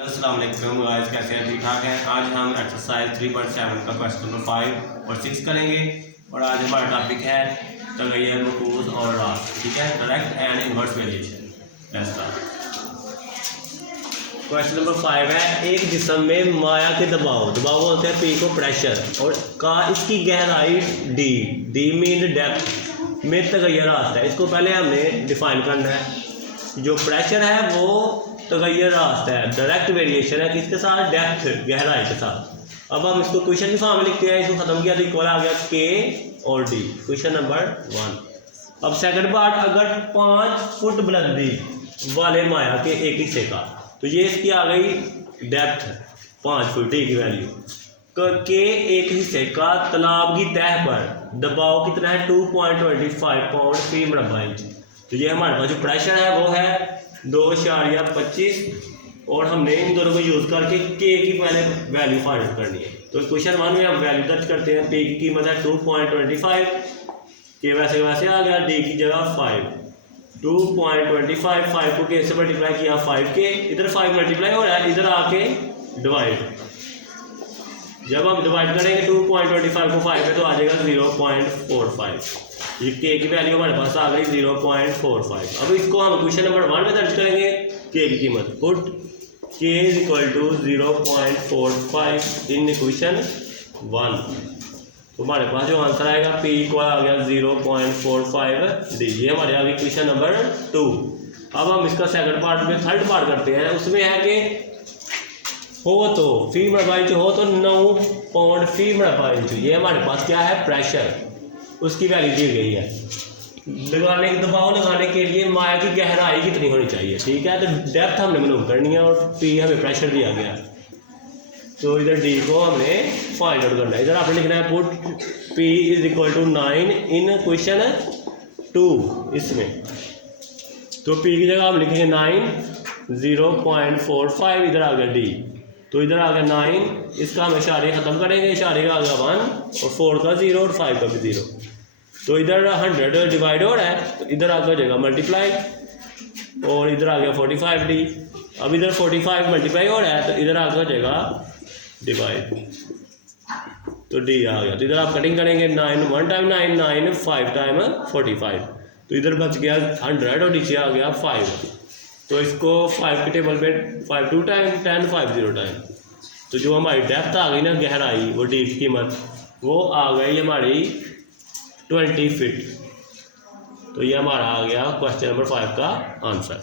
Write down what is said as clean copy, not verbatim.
अस्सलाम वालेकुम गाइस, कैसे हैं? ठीक ठाक हैं। आज हम एक्सरसाइज 3.7 का क्वेश्चन नंबर 5 और 6 करेंगे और आज हमारा टॉपिक है तगैयर, मकूस और रास। ठीक है, डायरेक्ट एंड इनवर्स वेरिएशन। ऐसा क्वेश्चन नंबर 5 है, एक जिस्म में माया के दबाव बोलते हैं पी को प्रेशर और का इसकी गहराई डी मीन डेप्थ में तगैयर रास्ता है। इसको पहले हमने डिफाइन करना है। जो प्रेशर है वो तगैयर रास्ता है, डायरेक्ट वेरिएशन है किसके साथ? डेप्थ, गहराई के साथ। अब हम इसको क्वेश्चन की फॉर्म में लिखते हैं। इसको खत्म किया तो इक्वल आ गया के और डी। Question number 1। अब सेकंड पार्ट, अगर 5 फुट बुलंदी वाले माया के एक हिस्से का, तो ये इसकी आ गई डेप्थ 5 फुट, डी की वैल्यू के एक हिस्से का तालाब की तह पर दबाव कितना है? 2.25 पाउंड फी मरबा इंच। तो ये हमारे पास जो प्रेशर है वो है 2.25 और हमने इन दोनों को यूज़ करके के की पहले वैल्यू फाइंड आउट करनी है। तो क्वेश्चन 1 में हम वैल्यू दर्ज करते हैं। पे की कीमत है 2.25, के वैसे आ गया, डी की जगह 5। 2.25, 5 को के से मल्टीप्लाई किया 5 के, इधर 5 मल्टीप्लाई हो रहा है, इधर आके डिवाइड। जब हम डिवाइड करेंगे 2.25 को 5 में तो आ जाएगा 0.45। ये के की वैल्यू हमारे पास आ गई 0.45। अब इसको हम क्वेश्चन नंबर 1 में दर्ज करेंगे। के की कीमत put k is equal to 0.45 in equation 1। तो हमारे पास जो आंसर आएगा पी को आ गया 0.45 डी। ये हमारे आ गई क्वेश्चन नंबर 2। अब हम इसका सेकंड पार्ट में थर्ड पार्ट करते हैं। उसमें है कि हो तो फी मरबा इंच हो तो 9 पाउंड फी मरबा इंच। ये हमारे पास क्या है? प्रेशर, उसकी वैल्यू दी गई है। दबाव लगाने के लिए माया की गहराई कितनी होनी चाहिए? ठीक है, तो डेप्थ हमने मालूम करनी है और पी हमें प्रेशर दिया गया। तो इधर डी को हमने फाइंड आउट करना है। इधर आपने लिखना है put p is equal to 9 in question 2 इसमें। तो पी की जगह हम लिखेंगे 9, 0.45, इधर आ गया डी। तो इधर आ गया 9, इसका हम इशारे ख़त्म करेंगे। इशारे का आ गया 1 और 4 का 0 और 5 का भी 0। तो इधर 100 डिवाइड हो रहा है, तो इधर आकर हो जाएगा मल्टीप्लाई और इधर आ गया 45 डी। अब इधर 45 मल्टीप्लाई हो रहा है, तो इधर आकर हो जाएगा डिवाइड, तो डी आ गया। तो इधर आप कटिंग करेंगे 9 1 टाइम 9 9 5 टाइम 45। तो इधर बच गया 100 और नीचे आ गया 5। तो इसको 5 के टेबल पे 5 2 टाइम 10 5 0 टाइम। तो जो हमारी डेप्थ आ गई ना, गहराई, वो डी की कीमत वो आ गई हमारी 20 फीट। तो ये हमारा आ गया क्वेश्चन नंबर 5 का आंसर।